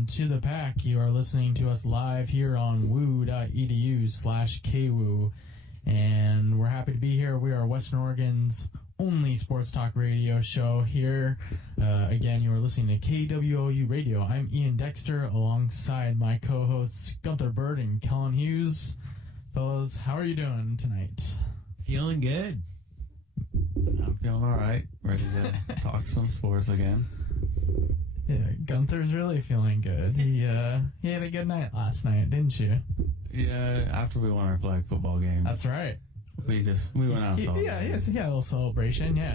welcome to the pack. You are listening to us live here on woo.edu/KWOU, and we're happy to be here. We are Western Oregon's only sports talk radio show here. Again, you are listening to KWOU Radio. I'm Iain Dexter alongside my co-hosts Gunther Bird and Kellon Hughes. Fellas, how are you doing tonight? Feeling good. I'm feeling all right. Ready to talk some sports again. Yeah, Gunther's really feeling good. He had a good night last night, didn't you? Yeah, after we won our flag football game. That's right. We went out and celebrated. Yeah, a little celebration, yeah.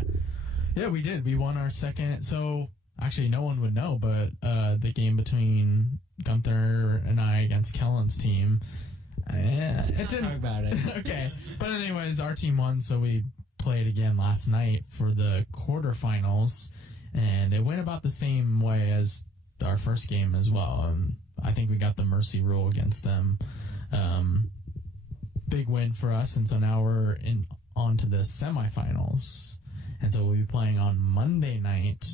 Yeah, we did. We won our second. So, actually, no one would know, but the game between Gunther and I against Kellon's team, Let's not talk about it. Okay. But anyways, our team won, so we played again last night for the quarterfinals, and it went about the same way as our first game as well. I think we got the mercy rule against them. Big win for us, and so now we're on to the semifinals, and so we'll be playing on Monday night,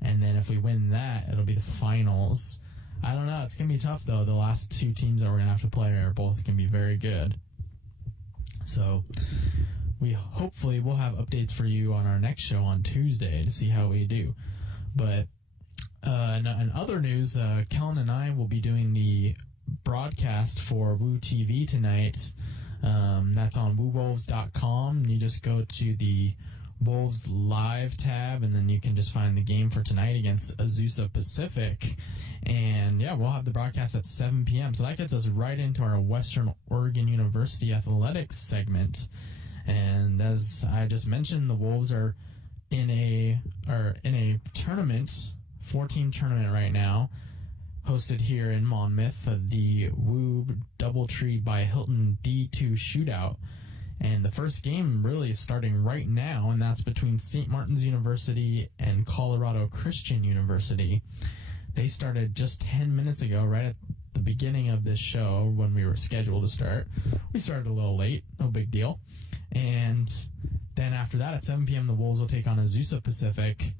and then if we win that, it'll be the finals. I don't know. It's going to be tough, though. The last two teams that we're going to have to play are both going to be very good. So hopefully we'll have updates for you on our next show on Tuesday to see how we do. But in other news, Kellon and I will be doing the broadcast for WOO TV tonight. That's on woowolves.com. You just go to the Wolves Live tab, and then you can just find the game for tonight against Azusa Pacific. And yeah, we'll have the broadcast at 7 p.m. So that gets us right into our Western Oregon University athletics segment. And as I just mentioned, the Wolves are in a tournament, 4-team tournament right now, hosted here in Monmouth, the WOO Doubletree by Hilton D2 shootout. And the first game really is starting right now, and that's between St. Martin's University and Colorado Christian University. They started just 10 minutes ago, right at the beginning of this show when we were scheduled to start. We started a little late, no big deal. And then after that, at 7 p.m., the Wolves will take on Azusa Pacific.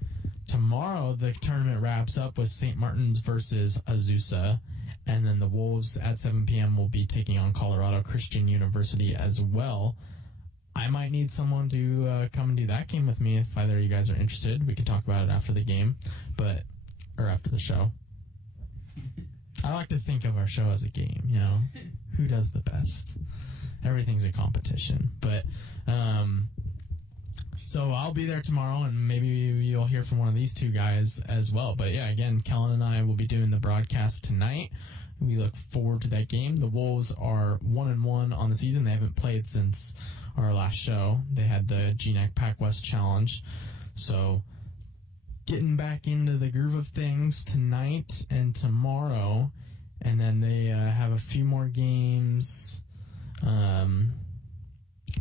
Tomorrow, the tournament wraps up with St. Martin's versus Azusa. And then the Wolves at 7 p.m. will be taking on Colorado Christian University as well. I might need someone to come and do that game with me if either of you guys are interested. We can talk about it after the game, or after the show. I like to think of our show as a game, you know? Who does the best? Everything's a competition. But, so I'll be there tomorrow, and maybe you'll hear from one of these two guys as well. But yeah, again, Kellon and I will be doing the broadcast tonight. We look forward to that game. The Wolves are 1-1 on the season. They haven't played since our last show. They had the GNAC Pac West Challenge. So getting back into the groove of things tonight and tomorrow. And then they have a few more games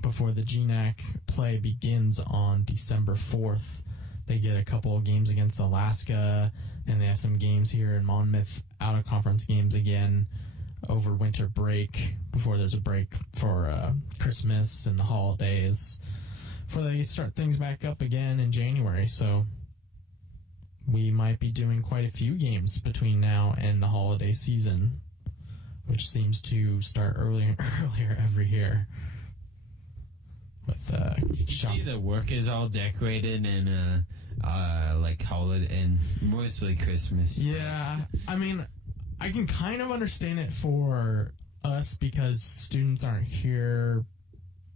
before the GNAC play begins on December 4th. They get a couple of games against Alaska, and they have some games here in Monmouth, out-of-conference games again over winter break, before there's a break for Christmas and the holidays, before they start things back up again in January. So we might be doing quite a few games between now and the holiday season, which seems to start earlier and earlier every year. With see, the work is all decorated and like holiday and mostly Christmas. Yeah, I mean, I can kind of understand it for us because students aren't here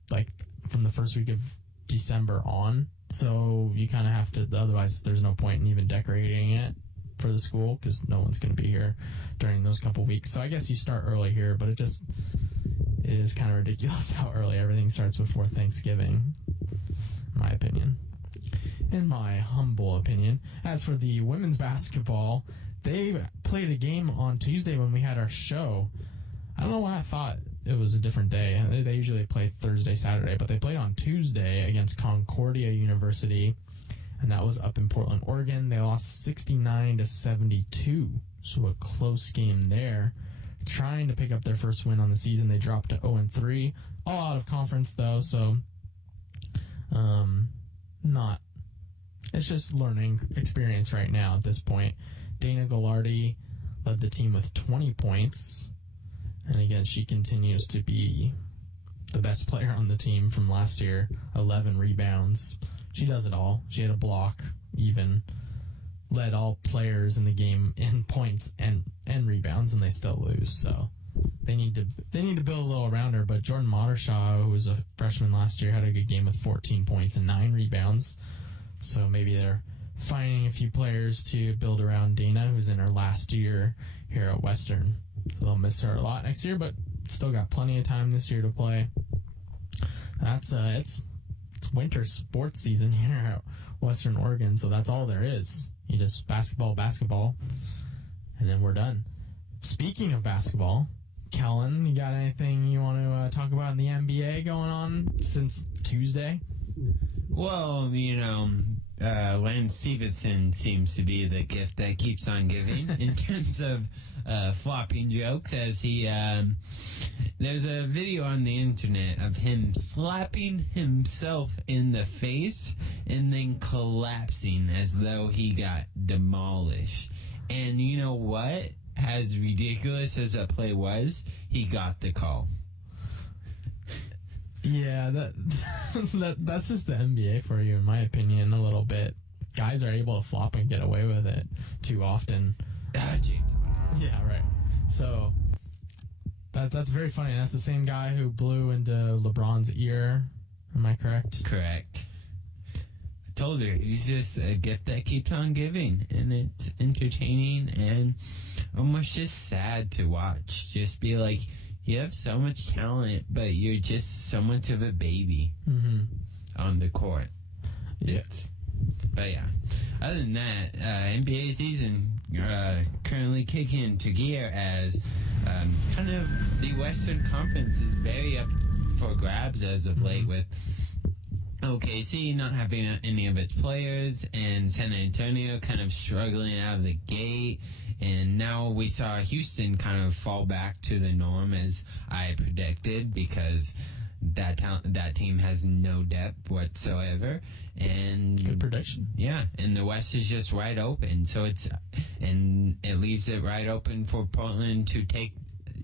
like from the first week of December on, so you kind of have to. Otherwise, there's no point in even decorating it for the school because no one's going to be here during those couple weeks. So I guess you start early here, but it is kind of ridiculous how early everything starts before Thanksgiving, in my opinion. In my humble opinion. As for the women's basketball, they played a game on Tuesday when we had our show. I don't know why I thought it was a different day. They usually play Thursday, Saturday, but they played on Tuesday against Concordia University, and that was up in Portland, Oregon. They lost 69-72, so a close game there. Trying to pick up their first win on the season. They dropped to 0-3. All out of conference, though, so it's just learning experience right now at this point. Dana Gallardi led the team with 20 points. And again, she continues to be the best player on the team from last year. 11 rebounds. She does it all. She had a block, even led all players in the game in points and rebounds, and they still lose. So they need to build a little around her. But Jordan Mottershaw, who was a freshman last year, had a good game with 14 points and 9 rebounds. So maybe they're finding a few players to build around Dana, who's in her last year here at Western. They'll miss her a lot next year, but still got plenty of time this year to play. That's it's winter sports season here at Western Oregon, so that's all there is. You just basketball, and then we're done. Speaking of basketball, Kellon, you got anything you want to talk about in the NBA going on since Tuesday? Well, Lance Stevenson seems to be the gift that keeps on giving in terms of flopping jokes, as he there's a video on the internet of him slapping himself in the face and then collapsing as though he got demolished. And you know what? As ridiculous as that play was, he got the call. Yeah, that's just the NBA for you, in my opinion, a little bit. Guys are able to flop and get away with it too often. Yeah, right. So that's very funny. That's the same guy who blew into LeBron's ear. Am I correct? Correct. I told her, he's just a gift that keeps on giving, and it's entertaining and almost just sad to watch. Just be like, you have so much talent, but you're just so much of a baby on the court. Yes. But yeah, other than that, NBA season currently kicking into gear as kind of the Western Conference is very up for grabs as of late, with OKC not having any of its players and San Antonio kind of struggling out of the gate. And now we saw Houston kind of fall back to the norm, as I predicted, because that team has no depth whatsoever. And good prediction. Yeah, and the West is just wide open. So it leaves it right open for Portland to take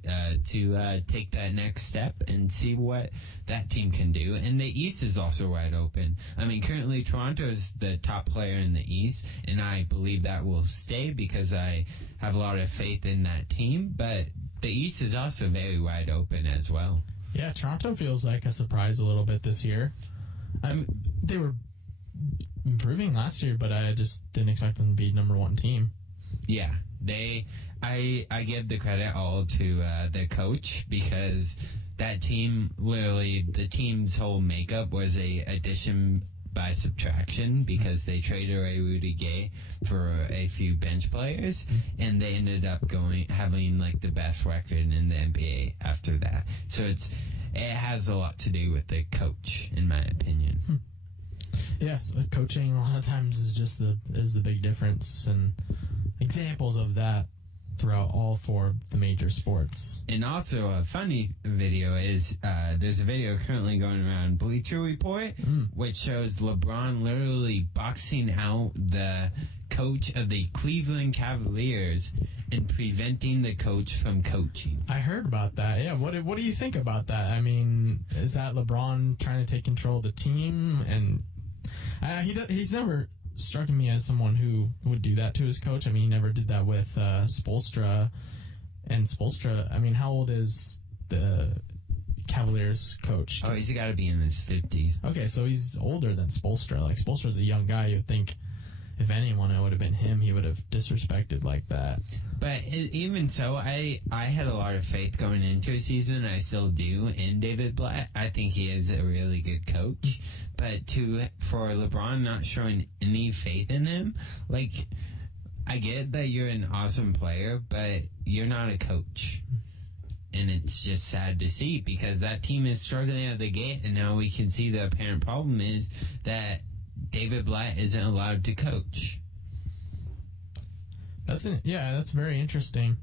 that next step and see what that team can do. And the East is also wide open. I mean, currently Toronto is the top player in the East, and I believe that will stay because I have a lot of faith in that team. But the East is also very wide open as well. Yeah, Toronto feels like a surprise a little bit this year. They were improving last year, but I just didn't expect them to be number one team. Yeah, I give the credit all to the coach, because that team, literally, the team's whole makeup was a addition by subtraction, because they traded away Rudy Gay for a few bench players, and they ended up having like the best record in the NBA after that. So it has a lot to do with the coach, in my opinion. Yes, coaching a lot of times is the big difference, and examples of that throughout all four of the major sports. And also a funny video is there's a video currently going around Bleacher Report, which shows LeBron literally boxing out the coach of the Cleveland Cavaliers and preventing the coach from coaching. I heard about that. Yeah, what do you think about that? I mean, is that LeBron trying to take control of the team? And he's never struck me as someone who would do that to his coach. I mean, he never did that with Spoelstra. And Spoelstra, I mean, how old is the Cavaliers coach? Oh, he's got to be in his 50s. Okay, so he's older than Spoelstra. Like, Spoelstra's a young guy. You'd think if anyone, it would have been him. He would have disrespected like that. But even so, I had a lot of faith going into a season. I still do in David Blatt. I think he is a really good coach. But for LeBron not showing any faith in him, like, I get that you're an awesome player, but you're not a coach. And it's just sad to see, because that team is struggling out of the gate, and now we can see the apparent problem is that David Blatt isn't allowed to coach. That's very interesting.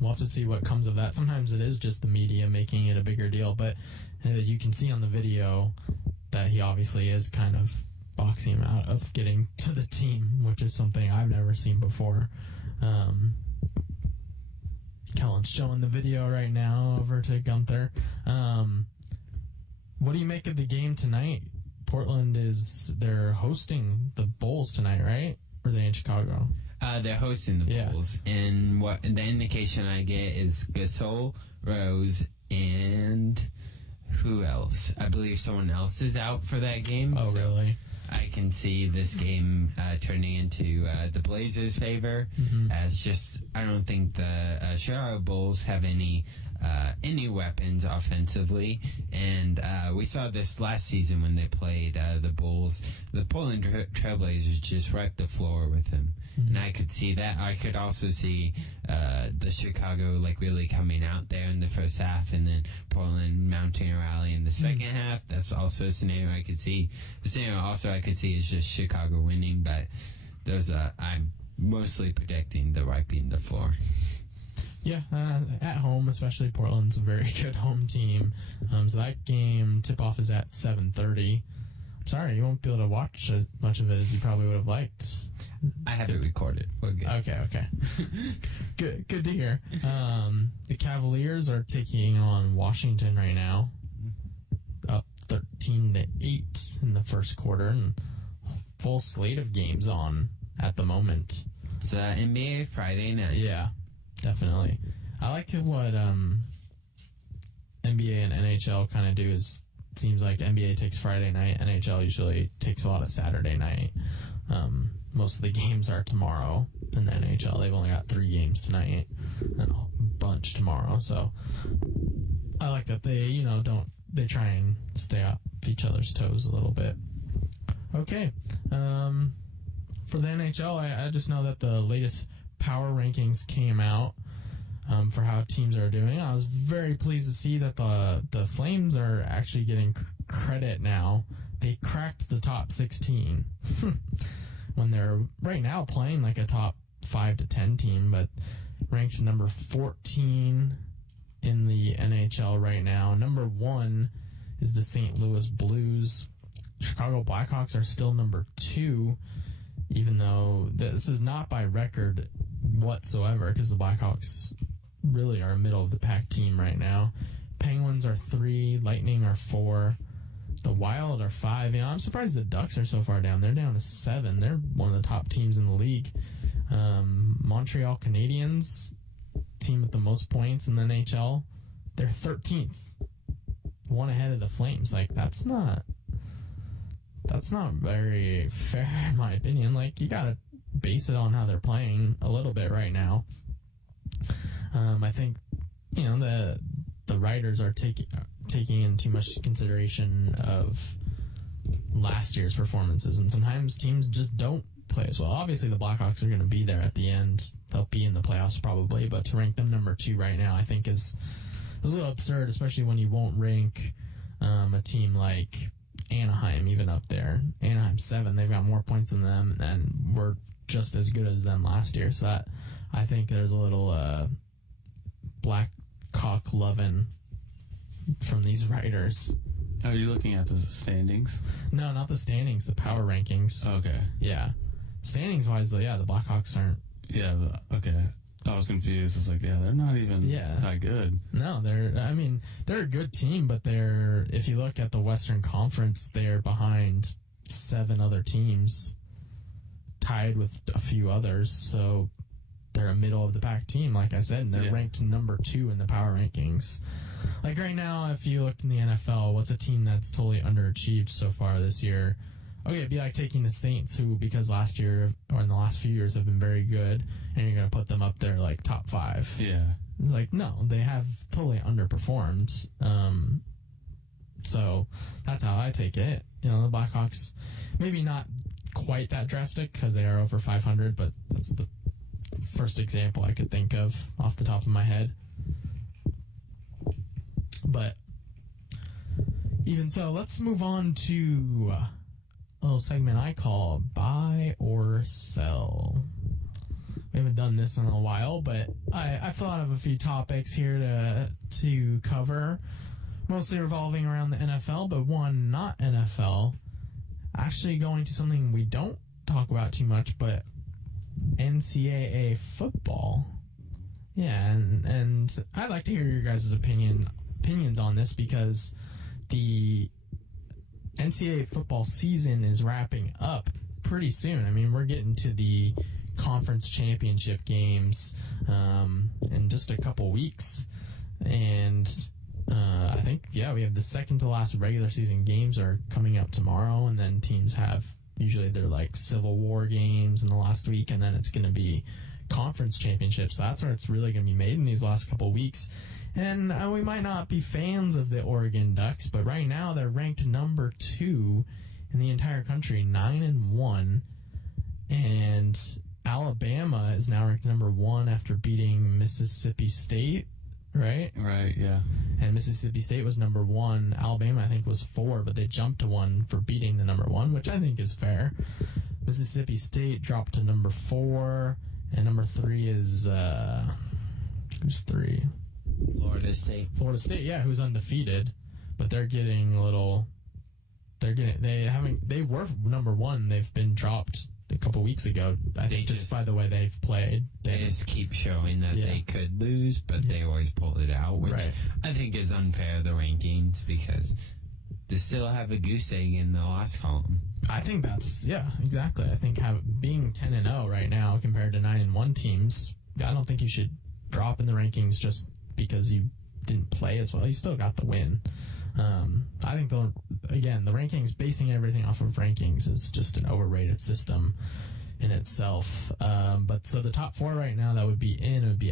We'll have to see what comes of that. Sometimes it is just the media making it a bigger deal, but you can see on the video that he obviously is kind of boxing him out of getting to the team, which is something I've never seen before. Kellon's showing the video right now over to Gunther. What do you make of the game tonight? Portland they're hosting the Bulls tonight, right? Or are they in Chicago? They're hosting the Bulls, and what the indication I get is Gasol, Rose, and who else? I believe someone else is out for that game. Oh, so really? I can see this game turning into the Blazers' favor, as just I don't think the Chicago Bulls have any weapons offensively, and we saw this last season when they played the Bulls. The Portland Trailblazers just wrecked the floor with them, and I could see that. I could also see the Chicago really coming out there in the first half, and then Portland mounting a rally in the second half. That's also a scenario I could see. The scenario also I could see is just Chicago winning, but I'm mostly predicting the wiping the floor. Yeah, at home, especially Portland's a very good home team. So that game tip-off is at 7:30. I'm sorry, you won't be able to watch as much of it as you probably would have liked. I have it recorded. We're good. Okay. Good to hear. The Cavaliers are taking on Washington right now, up 13-8 in the first quarter, and a full slate of games on at the moment. It's NBA Friday night. Yeah. Definitely. I like what NBA and NHL kind of do is seems like NBA takes Friday night, NHL usually takes a lot of Saturday night. Most of the games are tomorrow in the NHL. They've only got 3 games tonight and a bunch tomorrow. So I like that they try and stay off each other's toes a little bit. Okay. For the NHL, I just know that the latest power rankings came out for how teams are doing. I was very pleased to see that the Flames are actually getting credit now. They cracked the top 16 when they're right now playing like a top 5 to 10 team, but ranked number 14 in the NHL right now. Number 1 is the St. Louis Blues. Chicago Blackhawks are still number 2, even though this is not by record whatsoever, because the Blackhawks really are a middle of the pack team right now. Penguins are 3, Lightning are 4, the Wild are 5. I'm surprised the Ducks are so far down. They're down to 7. They're one of the top teams in the league. Montreal Canadiens, team with the most points in the NHL, they're 13th, one ahead of the Flames. That's not very fair in my opinion. You gotta base it on how they're playing a little bit right now. I think the writers are taking in too much consideration of last year's performances, and sometimes teams just don't play as well. Obviously, the Blackhawks are going to be there at the end; they'll be in the playoffs probably. But to rank them number 2 right now, I think is a little absurd, especially when you won't rank a team like Anaheim even up there. Anaheim 7, they've got more points than them, and we're just as good as them last year. So I think there's a little Blackhawk loving from these writers. Are you looking at the standings? No, not the standings, the power rankings. Okay. Yeah. Standings wise, though, the Blackhawks aren't. Yeah, okay. I was confused. I was like, they're not even that good. No, they're a good team, but if you look at the Western Conference, they're behind 7 other teams, tied with a few others. So they're a middle of the pack team, like I said, and they're ranked number 2 in the power rankings. Right now, if you looked in the NFL, what's a team that's totally underachieved so far this year? Okay, it'd be like taking the Saints, who, because last year, or in the last few years, have been very good, and you're going to put them up there top 5. Yeah. No, they have totally underperformed. So that's how I take it. The Blackhawks, maybe not quite that drastic, because they are over 500, but that's the first example I could think of off the top of my head. But even so, let's move on to a little segment I call Buy or Sell. We haven't done this in a while, but I thought of a few topics here to cover, mostly revolving around the NFL, but one not NFL. Actually going to something we don't talk about too much, but NCAA football. Yeah, and I'd like to hear your guys' opinions on this because the NCAA football season is wrapping up pretty soon. I mean, we're getting to the conference championship games in just a couple weeks. And I think, we have the second to last regular season games are coming up tomorrow. And then teams have, usually they're like Civil War games in the last week. And then it's going to be conference championships. So that's where it's really going to be made in these last couple weeks. And we might not be fans of the Oregon Ducks, but right now they're ranked number 2 in the entire country, 9-1. And Alabama is now ranked number 1 after beating Mississippi State, right? Right, yeah. And Mississippi State was number 1. Alabama, I think, was 4, but they jumped to 1 for beating the number 1, which I think is fair. Mississippi State dropped to number 4, and number 3 is, who's 3? Florida State. Florida State, yeah, who's undefeated, but they're getting a little. They were number 1. They've been dropped a couple weeks ago. I think just by the way they've played, they just keep showing that they could lose, but they always pull it out, which I think is unfair to the rankings because they still have a goose egg in the loss column. I think that's exactly. I think being 10-0 right now compared to 9-1 teams, I don't think you should drop in the rankings just because you didn't play as well. You still got the win. I think the rankings, basing everything off of rankings is just an overrated system in itself. But so the top 4 right now that would be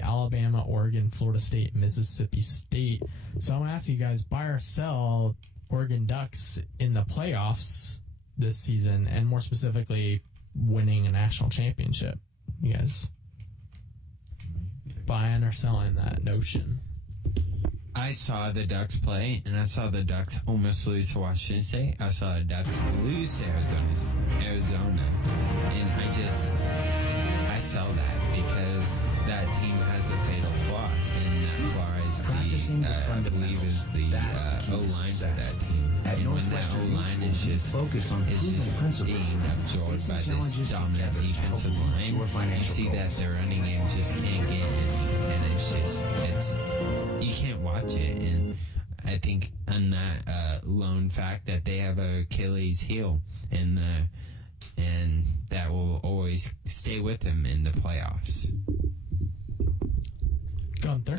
Alabama, Oregon, Florida State, Mississippi State. So I'm going to ask you guys, buy or sell Oregon Ducks in the playoffs this season, and more specifically, winning a national championship. You guys buying or selling that notion? I saw the Ducks play, and I saw the Ducks almost lose to Washington State. I saw the Ducks lose to Arizona, and I sell that because that team has a fatal flaw, and that flaw is I believe is the O-line for that team. And when that O-line is just being absorbed by this dominant defensive line, you see that their running game just can't get any, and it's you can't watch it. And I think on that lone fact that they have a Achilles heel and that will always stay with them in the playoffs. Gunther?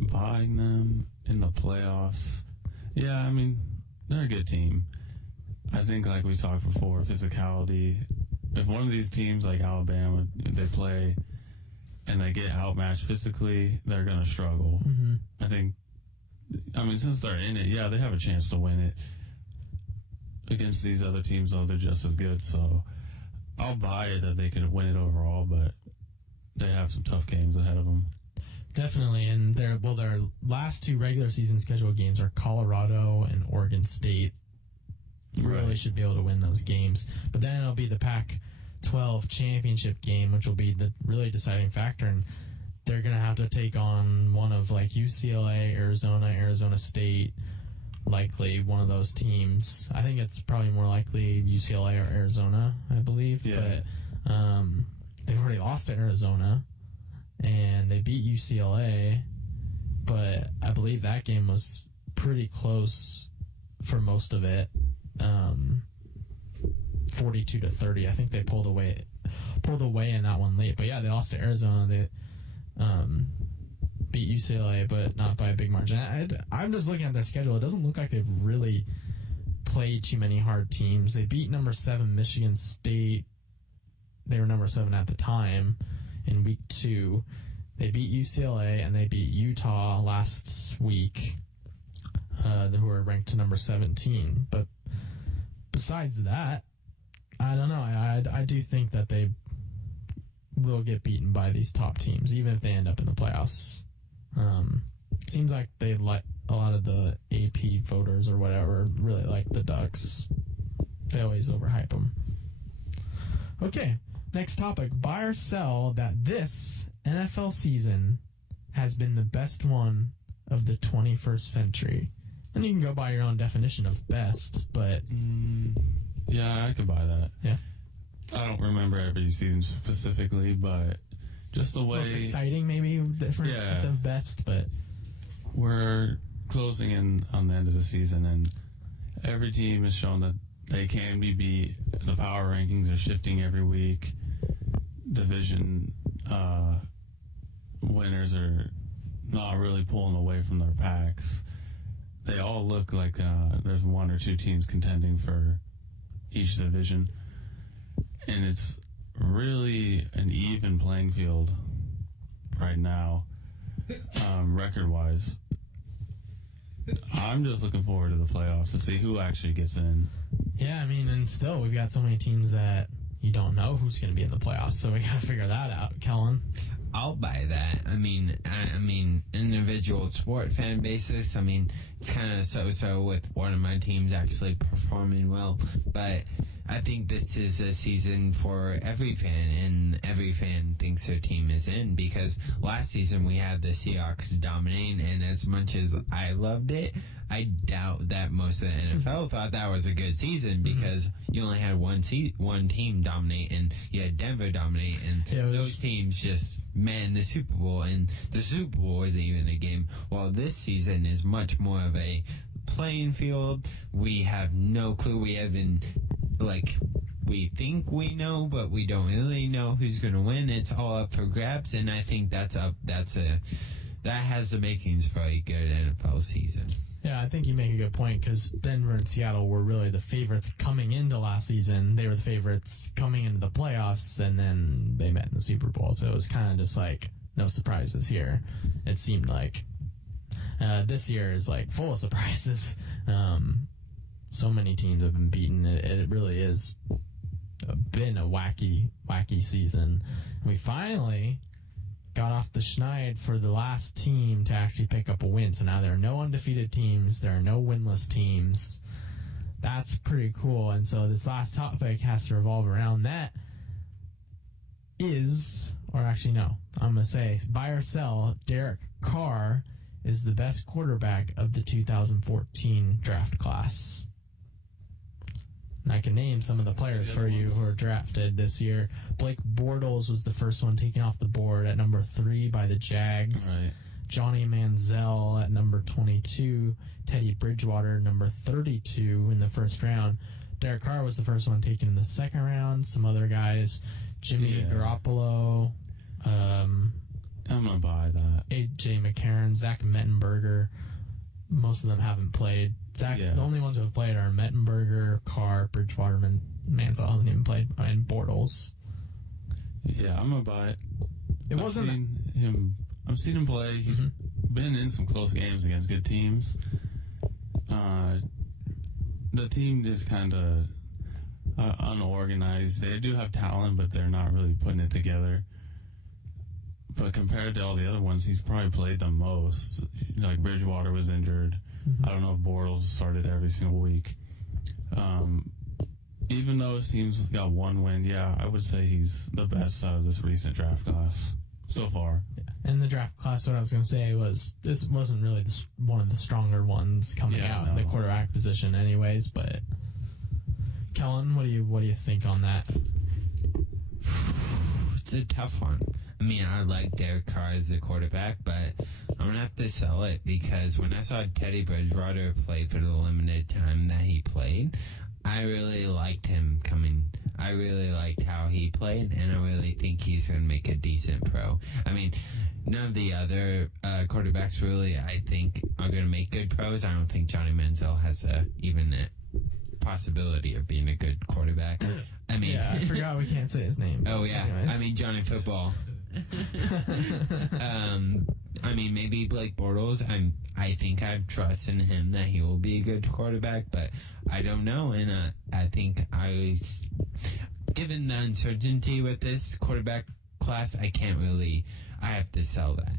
Buying them in the playoffs. Yeah, I mean, they're a good team. I think, like we talked before, physicality. If one of these teams, like Alabama, they play and they get outmatched physically, they're going to struggle. Mm-hmm. I think, since they're in it, they have a chance to win it. Against these other teams, though, they're just as good. So I'll buy it that they can win it overall, but they have some tough games ahead of them. Definitely, and their last 2 regular season scheduled games are Colorado and Oregon State. You really should be able to win those games. But then it'll be the Pac-12 championship game, which will be the really deciding factor, and they're going to have to take on one of like UCLA, Arizona State, likely one of those teams. I think it's probably more likely UCLA or Arizona, I believe. Yeah. But they've already lost to Arizona. And they beat UCLA, but I believe that game was pretty close for most of it, 42-30. I think they pulled away in that one late. But yeah, they lost to Arizona. They beat UCLA, but not by a big margin. I'm just looking at their schedule. It doesn't look like they've really played too many hard teams. They beat number 7 Michigan State. They were number 7 at the time. In week 2, they beat UCLA and they beat Utah last week, who are ranked to number 17. But besides that, I don't know. I do think that they will get beaten by these top teams, even if they end up in the playoffs. Seems like they let a lot of the AP voters or whatever really like the Ducks. They always overhype them. Okay. Next topic, buy or sell that this NFL season has been the best one of the 21st century. And you can go by your own definition of best, but... Yeah, I could buy that. Yeah. I don't remember every season specifically, but just the way Most exciting, maybe different of best, but we're closing in on the end of the season, and every team has shown that they can be beat. The power rankings are shifting every week. Division winners are not really pulling away from their packs. They all look like there's one or two teams contending for each division, and it's really an even playing field right now, record-wise. I'm just looking forward to the playoffs to see who actually gets in. Yeah, I mean, and still, we've got so many teams that you don't know who's going to be in the playoffs, so we got to figure that out, Kellon. I'll buy that. I mean, individual sport fan basis, I mean, it's kind of so-so with one of my teams actually performing well, but I think this is a season for every fan, and every fan thinks their team is in, because last season we had the Seahawks dominating, and as much as I loved it, I doubt that most of the NFL thought that was a good season, because you only had one team dominate, and you had Denver dominate, and those teams just met in the Super Bowl, and the Super Bowl wasn't even a game. While this season is much more of a playing field, we have no clue. We haven't, we think we know, but we don't really know who's going to win. It's all up for grabs, and I think that has the makings for a good NFL season. Yeah, I think you make a good point, because Denver and Seattle were really the favorites coming into last season. They were the favorites coming into the playoffs, and then they met in the Super Bowl. So it was kind of just no surprises here. It seemed like this year is full of surprises. So many teams have been beaten. It really is been a wacky season. We finally got off the schneid for the last team to actually pick up a win. So now there are no undefeated teams. There are no winless teams. That's pretty cool. And so this last topic has to revolve around that. I'm going to say, buy or sell, Derek Carr is the best quarterback of the 2014 draft class. And I can name some of the players for you who are drafted this year. Blake Bortles was the first one taken off the board at number 3 by the Jags. Right. Johnny Manziel at number 22. Teddy Bridgewater, number 32 in the first round. Derek Carr was the first one taken in the second round. Some other guys, Jimmy Garoppolo. I'm going to buy that. A.J. McCarron, Zach Mettenberger. Most of them haven't played. The only ones who have played are Mettenberger, Carr, Bridgewater, Manziel hasn't even played, and Bortles. Yeah, I'm going to buy it. I've seen him play. He's been in some close games against good teams. The team is kind of unorganized. They do have talent, but they're not really putting it together. But compared to all the other ones, he's probably played the most. Bridgewater was injured. I don't know if Bortles started every single week. Even though his team's got one win, I would say he's the best out of this recent draft class so far. Yeah. And the draft class, what I was going to say was, this wasn't really one of the stronger ones coming out in the quarterback position anyways, but Kellon, what do you think on that? It's a tough one. I mean, I like Derek Carr as a quarterback, but I'm going to have to sell it, because when I saw Teddy Bridgewater play for the limited time that he played, I really liked him coming. I really liked how he played, and I really think he's going to make a decent pro. I mean, none of the other quarterbacks really, I think, are going to make good pros. I don't think Johnny Manziel has even a possibility of being a good quarterback. I mean, I forgot we can't say his name. Oh, yeah. Anyways. I mean, Johnny Football. I mean, maybe Blake Bortles. I think I trust in him that he will be a good quarterback, but I don't know. And I think given the uncertainty with this quarterback class, I have to sell that.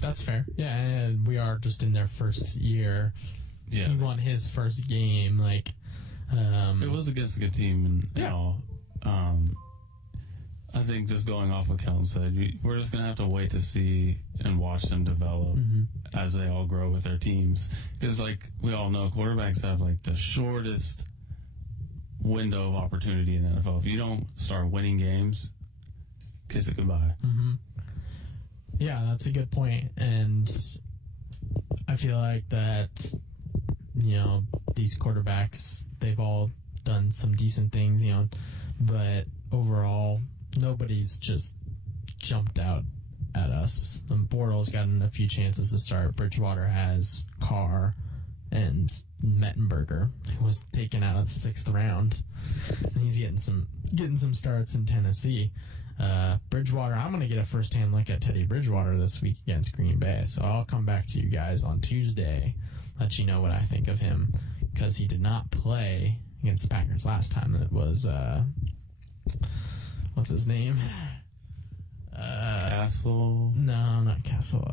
That's fair. Yeah, and we are just in their first year. Yeah, he won his first game. It was against a good team, and I think just going off what Kellon said, we're just going to have to wait to see and watch them develop as they all grow with their teams. Because, we all know, quarterbacks have, the shortest window of opportunity in the NFL. If you don't start winning games kiss it goodbye. Mm-hmm. Yeah, that's a good point. And I feel like that, these quarterbacks, they've all done some decent things, but overall, nobody's just jumped out at us. Bortles gotten a few chances to start. Bridgewater has, Carr, and Mettenberger, who was taken out of the 6th round, and he's getting some starts in Tennessee. Bridgewater, I'm going to get a first-hand look at Teddy Bridgewater this week against Green Bay, so I'll come back to you guys on Tuesday, let you know what I think of him, because he did not play against the Packers last time. It was, what's his name? Castle? No, not Castle.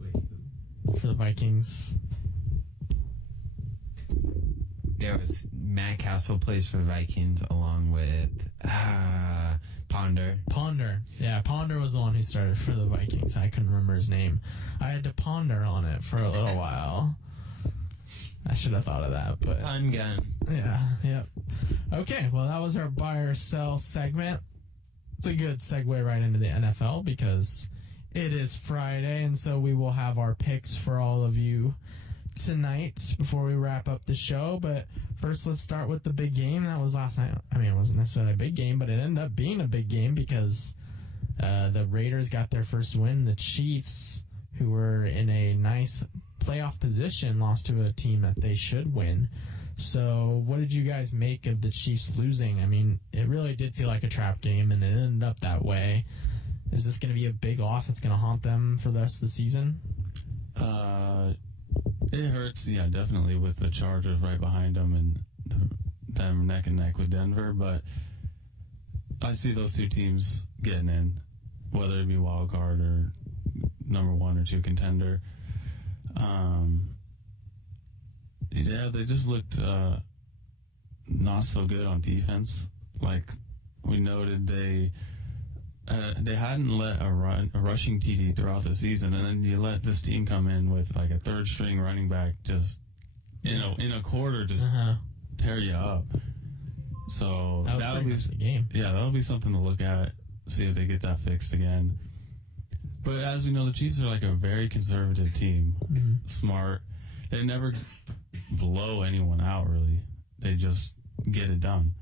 Wait, For the Vikings. there was Matt Castle plays for the Vikings along with Ponder. Yeah, Ponder was the one who started for the Vikings. I couldn't remember his name. I had to ponder on it for a little while. I should have thought of that, but Ungun. yeah, yep. Okay, well, that was our buy or sell segment. It's a good segue right into the NFL because it is Friday, and so we will have our picks for all of you tonight before we wrap up the show. But first, let's start with the big game that was last night. I mean, it wasn't necessarily a big game, but it ended up being a big game because the Raiders got their first win. The Chiefs, who were in a nice playoff position, lost to a team that they should win. So what did you guys make of the Chiefs losing? I mean, it really did feel like a trap game, and it ended up that way. Is this going to be a big loss that's going to haunt them for the rest of the season? It hurts, yeah, definitely, with the Chargers right behind them and them neck and neck with Denver. But I see those two teams getting in, whether it be wild card or number 1 or 2 contender. Yeah, they just looked not so good on defense. Like we noted, they hadn't let a rushing TD throughout the season, and then you let this team come in with like a third string running back just in a quarter just tear you up. So that'll be the game. Yeah, that'll be something to look at, see if they get that fixed again. But as we know, the Chiefs are like a very conservative team, smart. They never blow anyone out, really. They just get it done.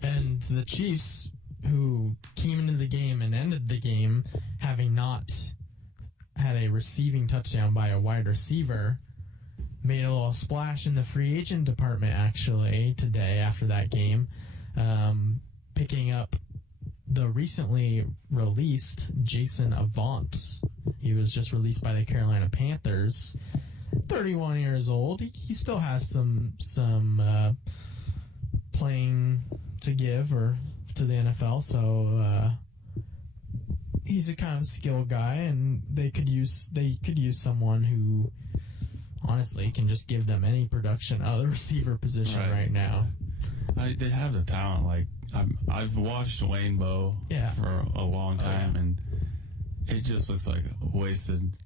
And the Chiefs, who came into the game and ended the game having not had a receiving touchdown by a wide receiver, made a little splash in the free agent department, actually, today after that game, picking up the recently released Jason Avant. He was just released by the Carolina Panthers. 31 years old. He still has some playing to give or to the NFL, so he's a kind of skilled guy, and they could use someone who honestly can just give them any production out of the receiver position right now. They have the talent. Like I've watched Wayne Bowe for a long time, and it just looks like wasted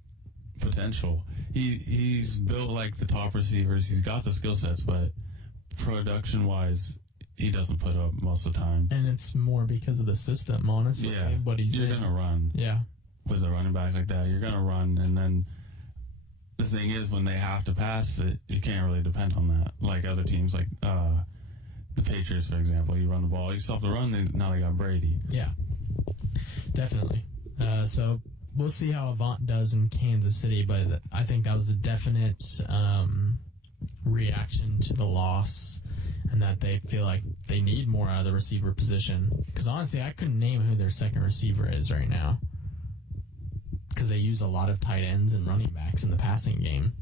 potential. He's built like the top receivers. He's got the skill sets, but production wise, he doesn't put up most of the time. And it's more because of the system, honestly. Yeah, what you're gonna run. Yeah, with a running back like that, you're gonna run, and then the thing is, when they have to pass it, you can't really depend on that. Like other teams, like the Patriots, for example, you run the ball, you stop the run, now they got Brady. Yeah, definitely. So we'll see how Avant does in Kansas City, but I think that was a definite reaction to the loss, and that they feel like they need more out of the receiver position. Because honestly, I couldn't name who their second receiver is right now, because they use a lot of tight ends and running backs in the passing game.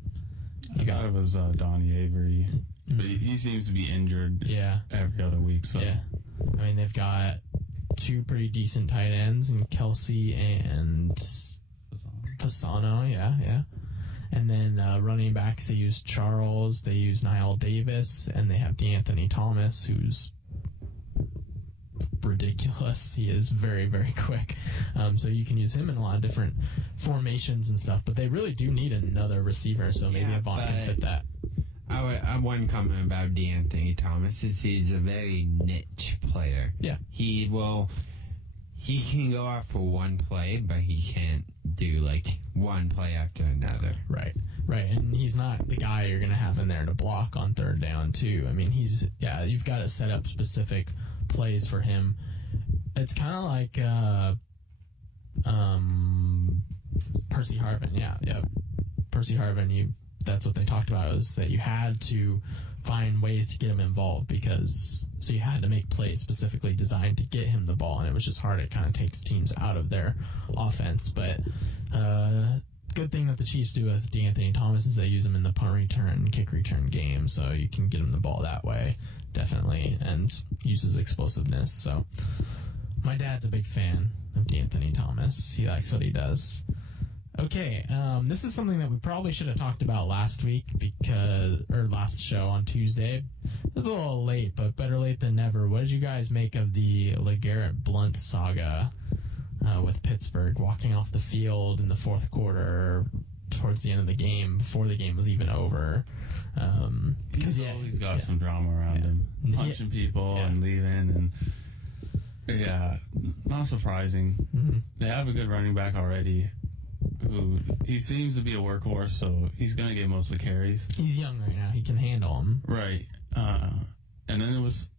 I thought it was Donnie Avery, but he seems to be injured every other week. So yeah, I mean, they've got 2 pretty decent tight ends in Kelsey and Fasano, yeah. And then running backs, they use Charles, they use Niall Davis, and they have DeAnthony Thomas, who's ridiculous. He is very, very quick. So you can use him in a lot of different formations and stuff, but they really do need another receiver, so maybe Avant can fit that. one comment about D'Anthony Thomas is he's a very niche player. Yeah. He can go off for one play, but he can't do like one play after another. Right. And he's not the guy you're going to have in there to block on third down, too. I mean, you've got to set up specific plays for him. It's kind of like Percy Harvin. Yeah. Percy Harvin, that's what they talked about, is that you had to find ways to get him involved so you had to make plays specifically designed to get him the ball, and it was just hard. It kind of takes teams out of their offense, but good thing that the Chiefs do with D'Anthony Thomas is they use him in the punt return, kick return game, so you can get him the ball that way, definitely, and uses explosiveness. So my dad's a big fan of D'Anthony Thomas. He likes what he does. Okay, this is something that we probably should have talked about last week last show on Tuesday. It was a little late, but better late than never. What did you guys make of the LeGarrette Blount saga with Pittsburgh walking off the field in the fourth quarter towards the end of the game, before the game was even over? Because he's always got some drama around him, punching people and leaving, and not surprising. Mm-hmm. They have a good running back already. He seems to be a workhorse, so he's going to get most of the carries. He's young right now. He can handle them. Right. And then it was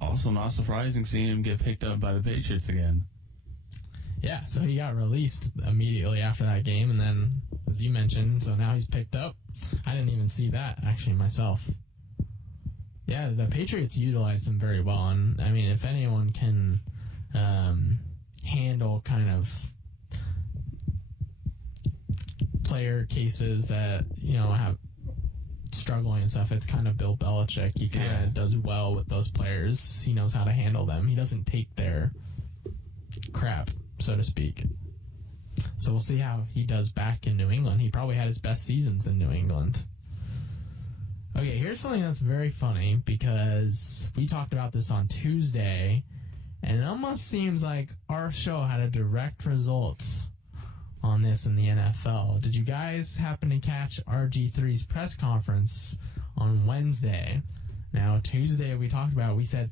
also not surprising seeing him get picked up by the Patriots again. Yeah, so he got released immediately after that game, and then, as you mentioned, so now he's picked up. I didn't even see that, actually, myself. Yeah, the Patriots utilized him very well, and, I mean, if anyone can handle kind of player cases that, have struggling and stuff, it's kind of Bill Belichick. He kind of does well with those players. He knows how to handle them. He doesn't take their crap, so to speak. So we'll see how he does back in New England. He probably had his best seasons in New England. Okay, here's something that's very funny, because we talked about this on Tuesday, and it almost seems like our show had a direct result on this in the NFL. Did you guys happen to catch RG3's press conference on Wednesday? Now, Tuesday we said,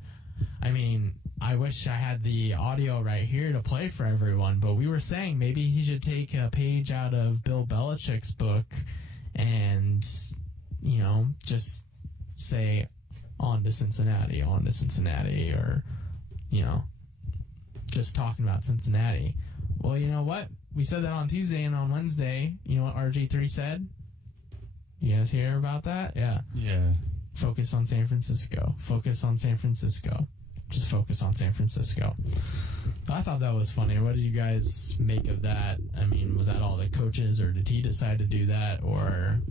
I wish I had the audio right here to play for everyone, but we were saying maybe he should take a page out of Bill Belichick's book and, just say, on to Cincinnati, or, just talking about Cincinnati. Well, you know what? We said that on Tuesday, and on Wednesday, you know what RG3 said? You guys hear about that? Yeah. Yeah. Focus on San Francisco. Focus on San Francisco. Just focus on San Francisco. I thought that was funny. What did you guys make of that? Was that all the coaches, or did he decide to do that, or...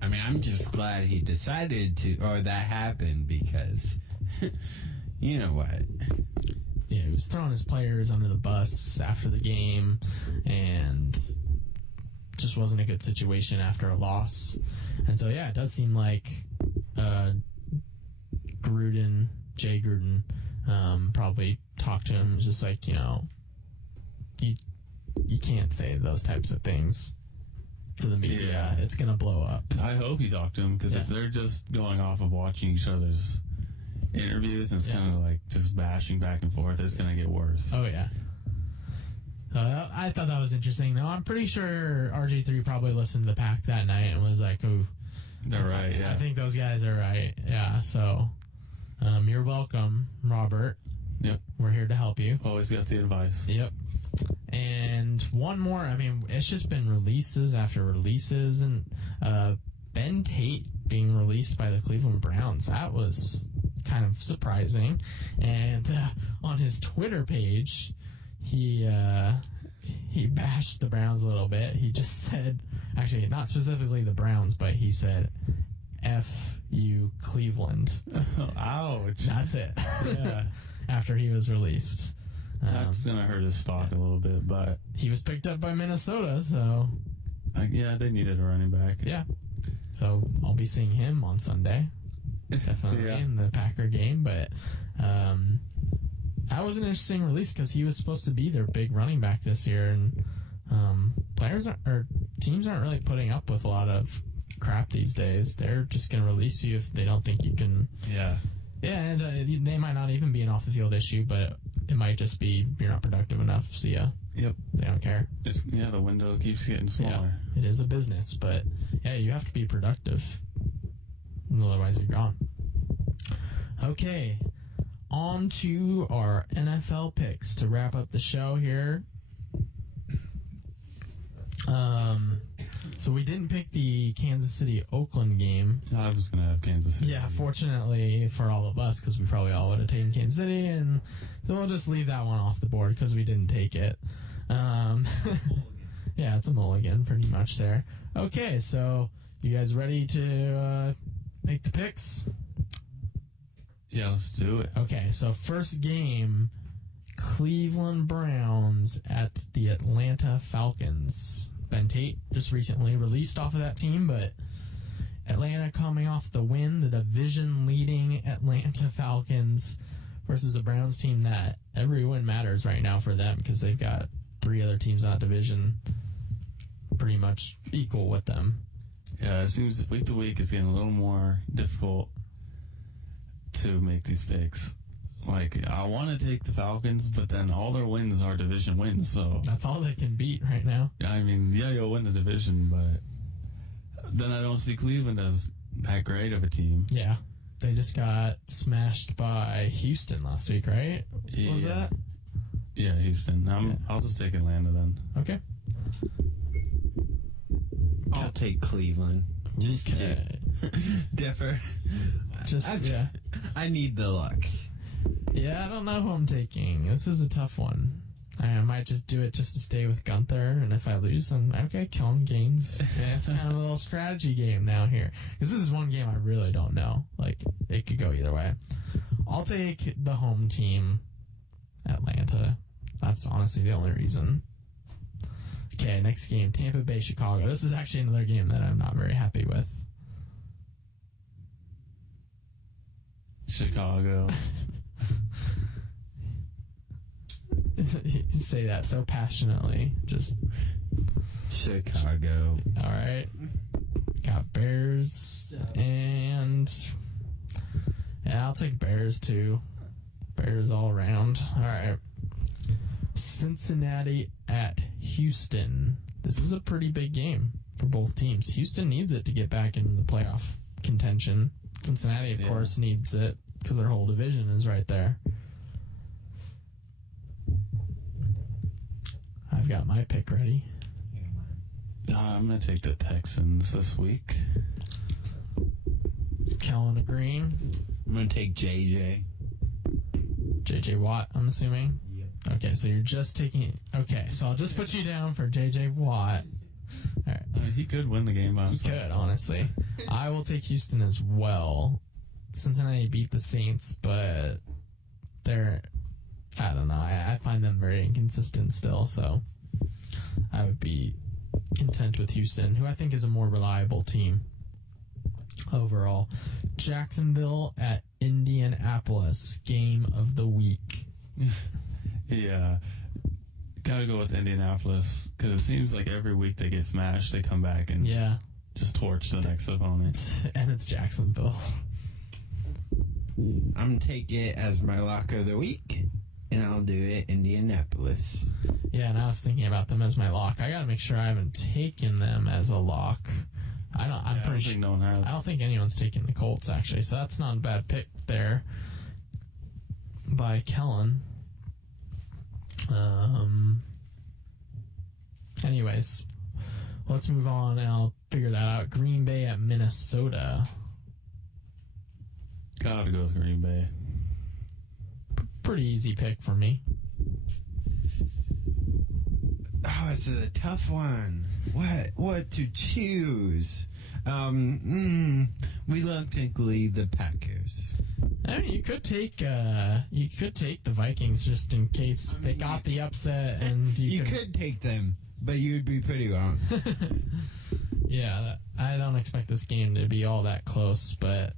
I'm just glad he decided to, or that happened, because you know what? Yeah, he was throwing his players under the bus after the game, and just wasn't a good situation after a loss. And so, it does seem like Jay Gruden, probably talked to him. It was just like, you can't say those types of things to the media. Yeah. It's going to blow up. I hope he talked to him, because if they're just going off of watching each other's interviews and it's kind of like just bashing back and forth, it's going to get worse. Oh, yeah. I thought that was interesting, though. I'm pretty sure RG3 probably listened to the Pack that night and was like, oh, they're right, yeah. I think those guys are right. Yeah, so you're welcome, Robert. Yep. We're here to help you. Always got the advice. Yep. And one more, it's just been releases after releases, and Ben Tate being released by the Cleveland Browns. That was kind of surprising. And on his Twitter page, he bashed the Browns a little bit. He just said, actually, not specifically the Browns, but he said, F you, Cleveland. Ouch. That's it. Yeah. After he was released. That's going to hurt his stock a little bit, but... He was picked up by Minnesota, so... they needed a running back. Yeah. So I'll be seeing him on Sunday. Definitely in the Packer game, but that was an interesting release, because he was supposed to be their big running back this year, and teams aren't really putting up with a lot of crap these days. They're just going to release you if they don't think you can. Yeah. Yeah, and they might not even be an off-the-field issue, but it might just be you're not productive enough, see ya. Yep. They don't care. The window keeps getting smaller. Yeah, it is a business, but yeah, you have to be productive. Otherwise, you're gone. Okay, on to our NFL picks to wrap up the show here. So we didn't pick the Kansas City-Oakland game. I was going to have Kansas City. Yeah, fortunately for all of us, because we probably all would have taken Kansas City, and so we'll just leave that one off the board because we didn't take it. Yeah, it's a mulligan pretty much there. Okay, so you guys ready to make the picks? Yeah, let's do it. Okay, so first game, Cleveland Browns at the Atlanta Falcons. Ben Tate just recently released off of that team, but Atlanta coming off the win, the division-leading Atlanta Falcons versus a Browns team that every win matters right now for them because they've got 3 other teams in that division pretty much equal with them. Yeah, it seems week to week it's getting a little more difficult to make these picks. Like, I want to take the Falcons, but then all their wins are division wins, so... That's all they can beat right now. I mean, yeah, you'll win the division, but then I don't see Cleveland as that great of a team. Yeah. They just got smashed by Houston last week, right? What was that? Yeah, Houston. I'll just take Atlanta then. Okay. I'll take Cleveland. Just to differ. I need the luck. Yeah, I don't know who I'm taking. This is a tough one. I might just do it just to stay with Gunther, and if I lose, I'm okay, Kellon gains. And it's kind of a little strategy game now here. Because this is one game I really don't know. Like, it could go either way. I'll take the home team, Atlanta. That's honestly the only reason. Okay, next game, Tampa Bay, Chicago. This is actually another game that I'm not very happy with. Chicago. You say that so passionately. Just Chicago. all right. Got Bears and yeah, I'll take Bears too. Bears all around. All right. Cincinnati at Houston. This is a pretty big game for both teams. Houston needs it to get back into the playoff contention. Cincinnati, of course, needs it because their whole division is right there. I've got my pick ready. I'm going to take the Texans this week. Kellon agreeing. I'm going to take JJ. JJ Watt, I'm assuming. Yep. Okay, so you're just taking... Okay, so I'll just put you down for JJ Watt. All right. He could win the game by himself. He could, honestly. I will take Houston as well. Cincinnati beat the Saints, but they're... I don't know. I find them very inconsistent still, so I would be content with Houston, who I think is a more reliable team overall. Jacksonville at Indianapolis, game of the week. Yeah. Gotta go with Indianapolis, because it seems like every week they get smashed, they come back and just torch the next opponent. And it's Jacksonville. I'm going to take it as my lock of the week, and I'll do it Indianapolis. Yeah, and I was thinking about them as my lock. I gotta make sure I haven't taken them as a lock. I'm pretty sure no one has. I don't think anyone's taken the Colts, actually, so that's not a bad pick there by Kellon. Anyways, let's move on and I'll figure that out. Green Bay at Minnesota. Gotta go with Green Bay. Pretty easy pick for me. Oh, it's a tough one. What to choose? Reluctantly, the Packers. I mean, you could take the Vikings just in case they got the upset, and you could take them, but you'd be pretty wrong. Yeah, I don't expect this game to be all that close, but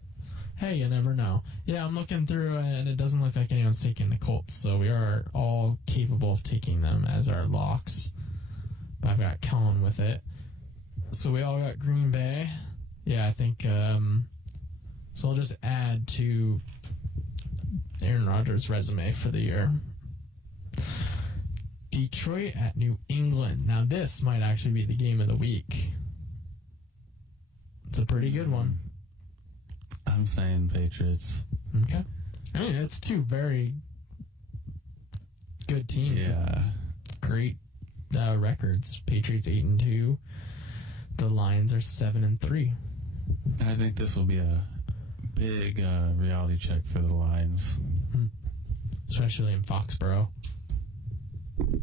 hey, you never know. Yeah, I'm looking through, and it doesn't look like anyone's taking the Colts, so we are all capable of taking them as our locks. But I've got Kellon with it. So we all got Green Bay. Yeah, I think so. I'll just add to Aaron Rodgers' resume for the year. Detroit at New England. Now, this might actually be the game of the week. It's a pretty good one. I'm saying Patriots. Okay. I mean, it's two very good teams. Yeah. Great records. Patriots 8-2. The Lions are 7-3. I think this will be a big reality check for the Lions. Especially in Foxborough. I'm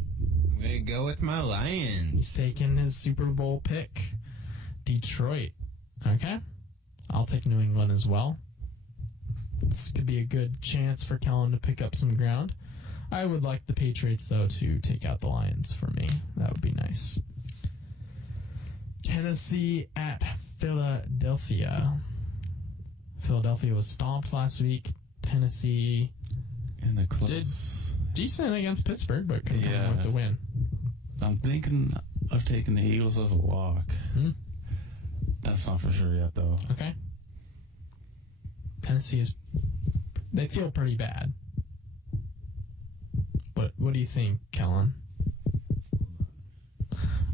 going to go with my Lions. He's taking his Super Bowl pick. Detroit. Okay. I'll take New England as well. This could be a good chance for Kellon to pick up some ground. I would like the Patriots, though, to take out the Lions for me. That would be nice. Tennessee at Philadelphia. Philadelphia was stomped last week. Tennessee In a close. did decent against Pittsburgh, but couldn't come Yeah. with the win. I'm thinking of taking the Eagles as a lock. Hmm. That's not for sure yet, though. Okay. Tennessee they feel pretty bad. What do you think, Kellon?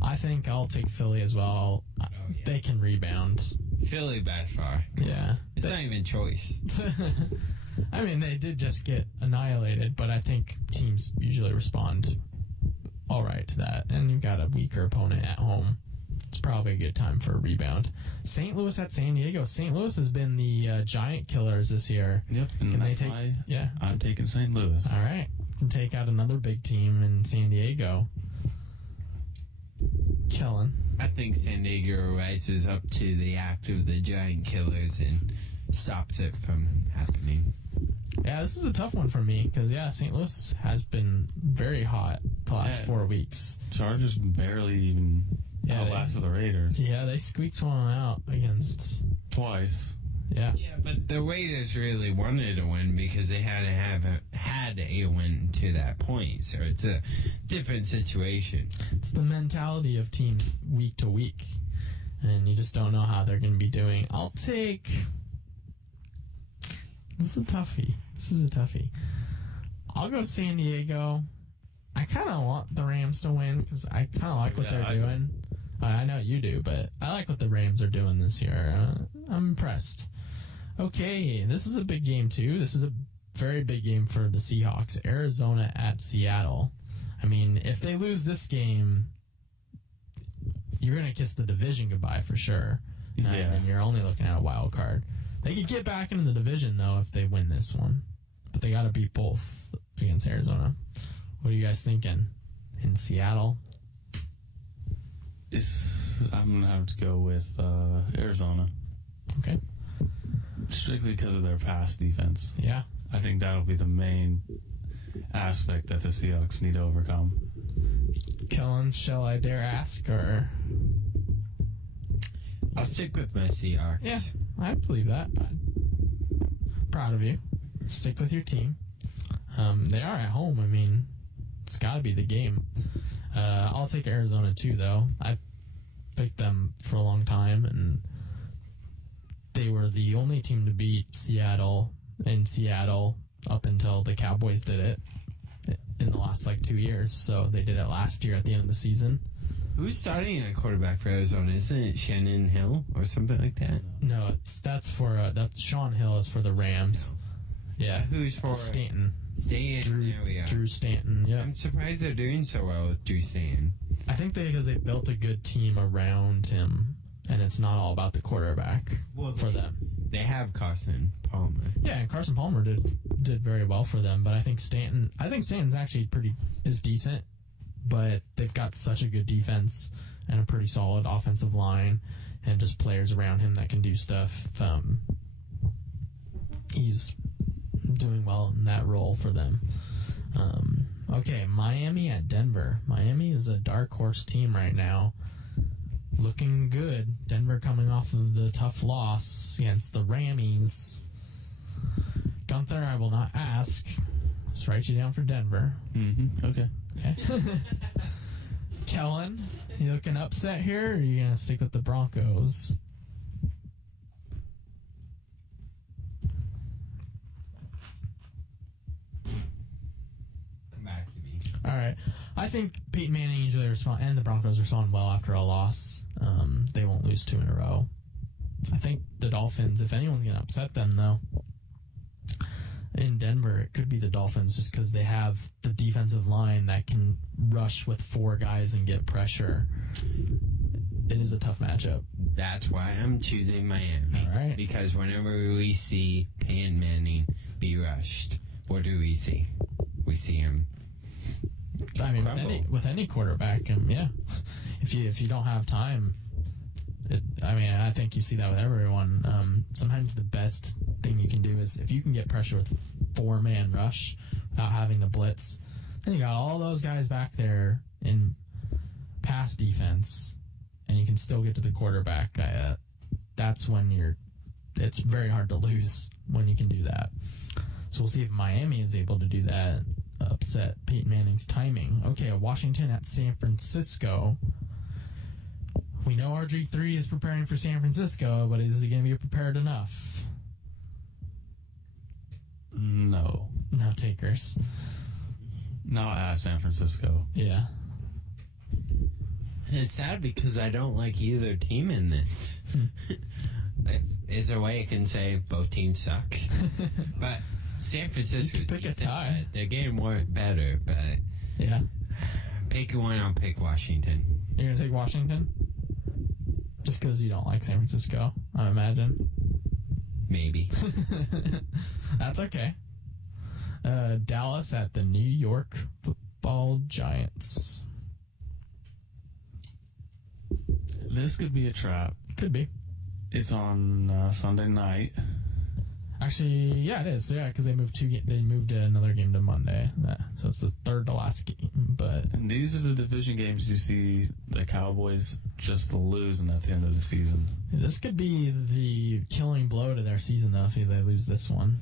I think I'll take Philly as well. yeah. They can rebound. Philly by far. Yeah. It's not even choice. I mean, they did just get annihilated, but I think teams usually respond all right to that. And you've got a weaker opponent at home. It's probably a good time for a rebound. St. Louis at San Diego. St. Louis has been the giant killers this year. Yep, and Can they that's take? why Yeah. I'm taking St. Louis. All right. Can take out another big team in San Diego. Kellon. I think San Diego rises up to the act of the giant killers and stops it from happening. Yeah, this is a tough one for me because, St. Louis has been very hot the last 4 weeks. Chargers barely even outlasted the Raiders. Yeah, they squeaked one out against... Twice. Yeah. Yeah, but the Raiders really wanted to win because they had a win to that point. So it's a different situation. It's the mentality of teams week to week. And you just don't know how they're going to be doing. I'll take... This is a toughie. I'll go San Diego. I kind of want the Rams to win because I kind of like what they're doing. I know you do, but I like what the Rams are doing this year. I'm impressed. Okay, this is a big game, too. This is a very big game for the Seahawks. Arizona at Seattle. I mean, if they lose this game, you're going to kiss the division goodbye for sure. Yeah. And then you're only looking at a wild card. They could get back into the division, though, if they win this one. But they got to beat both against Arizona. What are you guys thinking? In Seattle? I'm going to have to go with Arizona. Okay. Strictly because of their pass defense. Yeah. I think that'll be the main aspect that the Seahawks need to overcome. Kellon, shall I dare ask, or... I'll stick with my Seahawks. Yeah, I believe that. Proud of you. Stick with your team. They are at home. I mean, it's got to be the game. I'll take Arizona too, though. I've picked them for a long time, and they were the only team to beat Seattle in Seattle up until the Cowboys did it in the last 2 years. So they did it last year at the end of the season. Who's starting at quarterback for Arizona? Isn't it Shannon Hill or something like that? No, that's Sean Hill is for the Rams. Yeah. Who's for Stanton? Stanton. There we are. Drew Stanton. Yeah. I'm surprised they're doing so well with Drew Stanton. I think because they built a good team around him, and it's not all about the quarterback for them. They have Carson Palmer. Yeah, and Carson Palmer did very well for them, but I think Stanton's actually is decent, but they've got such a good defense and a pretty solid offensive line and just players around him that can do stuff. He's doing well in that role for them. Okay, Miami at Denver. Miami is a dark horse team right now. Looking good. Denver coming off of the tough loss against the Rammies. Gunther, I will not ask. Just write you down for Denver. Mm-hmm. Okay. Kellon, you looking upset here, or are you going to stick with the Broncos? right. I think Peyton Manning usually and the Broncos respond well after a loss. They won't lose 2 in a row. I think the Dolphins, if anyone's going to upset them, though, in Denver, it could be the Dolphins just because they have the defensive line that can rush with 4 guys and get pressure. It is a tough matchup. That's why I'm choosing Miami. All right. Because whenever we see Peyton Manning be rushed, what do we see? We see him. I mean, crumble. with any quarterback, yeah. If you don't have time, I think you see that with everyone. Sometimes the best thing you can do is if you can get pressure with 4-man rush without having to blitz, then you got all those guys back there in pass defense, and you can still get to the quarterback. That's when it's very hard to lose when you can do that. So we'll see if Miami is able to do that, upset Peyton Manning's timing. Okay, Washington at San Francisco. We know RG3 is preparing for San Francisco, but is he going to be prepared enough? No. No takers. Not at San Francisco. Yeah. It's sad because I don't like either team in this. Is there a way I can say both teams suck? But San Francisco's pick a decent, tie. but they're getting more better, but Yeah. pick one, I'll pick Washington. You're going to take Washington? Just because you don't like San Francisco, I imagine. Maybe. That's okay. Dallas at the New York Football Giants. This could be a trap. Could be. It's on Sunday night. Actually, yeah, it is. Yeah, because they moved another game to Monday. So it's the third to last game. But And these are the division games you see the Cowboys just losing at the end of the season. this could be the killing blow to their season, though, if they lose this one.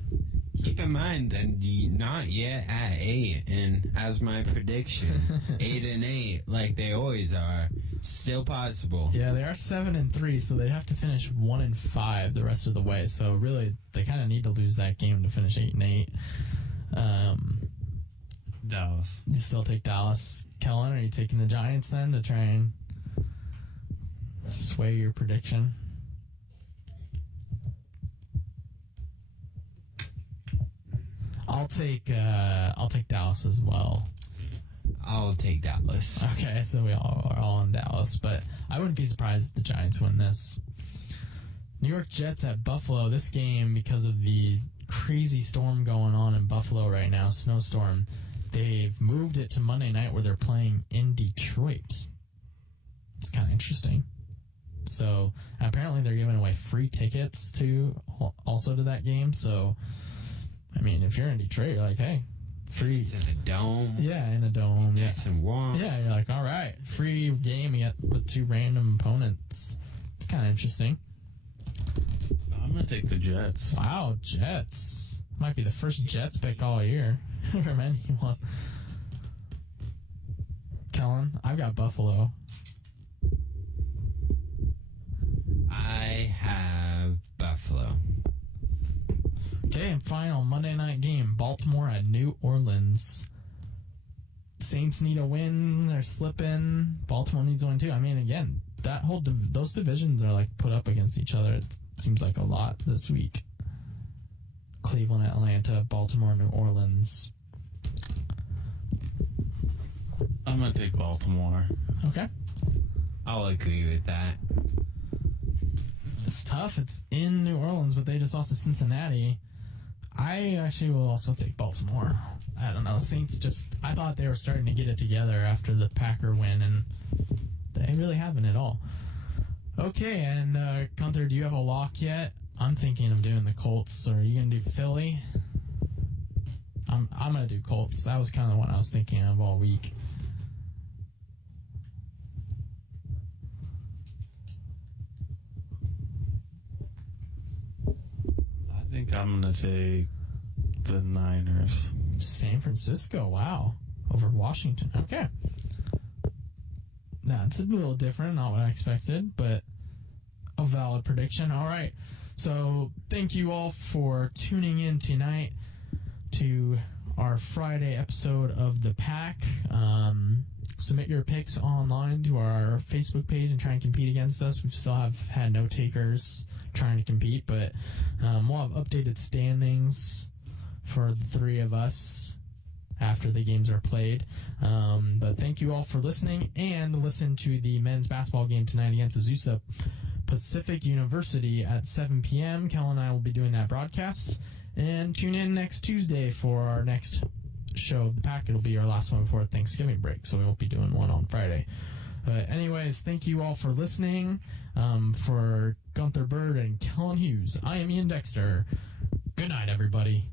Keep in mind that not yet at 8, and as my prediction, 8-8, like they always are, still possible. Yeah, they are 7-3, so they'd have to finish 1-5 the rest of the way. So really, they kind of need to lose that game to finish 8-8. Dallas. You still take Dallas. Kellon, are you taking the Giants then to try and sway your prediction? I'll take Dallas as well. I'll take Dallas. Okay, so we all are all in Dallas, but I wouldn't be surprised if the Giants win this. New York Jets at Buffalo. This game, because of the crazy storm going on in Buffalo right now, snowstorm, they've moved it to Monday night where they're playing in Detroit. It's kind of interesting. So apparently they're giving away free tickets also to that game. So, I mean, if you're in Detroit, you're like, hey, free. It's in a dome. Yeah, in a dome. Yeah. Nice and warm. Yeah, you're like, all right, free game you get with 2 random opponents. It's kind of interesting. I'm going to take the Jets. Wow, Jets. Might be the first Jets pick all year from anyone. Kellon, I've got Buffalo. I have Buffalo. Okay, and final Monday night game, Baltimore at New Orleans. Saints need a win. They're slipping. Baltimore needs a win too. I mean, again, those divisions are like put up against each other. It seems like a lot this week. Cleveland, Atlanta, Baltimore, New Orleans. I'm going to take Baltimore. Okay. I'll agree with that. It's tough. It's in New Orleans, but they just lost to Cincinnati. I actually will also take Baltimore. I don't know. The Saints I thought they were starting to get it together after the Packer win, and they really haven't at all. Okay, and Gunther, do you have a lock yet? I'm thinking of doing the Colts. Are you going to do Philly? I'm going to do Colts. That was kind of the one I was thinking of all week. I think I'm going to take the Niners. San Francisco, wow. Over Washington. Okay. Now, it's a little different, not what I expected, but a valid prediction. All right. So, thank you all for tuning in tonight to our Friday episode of The Pack. Submit your picks online to our Facebook page and try and compete against us. We still have had no takers trying to compete, but we'll have updated standings for the three of us after the games are played. But thank you all for listening, and listen to the men's basketball game tonight against Azusa Pacific University at 7 p.m. Kellon and I will be doing that broadcast. And tune in next Tuesday for our next show of The Pack. It'll be our last one before Thanksgiving break, so we won't be doing one on Friday. But anyways, thank you all for listening. For Gunther Bird and Kellon Hughes, I am Iain Dexter. Good night, everybody.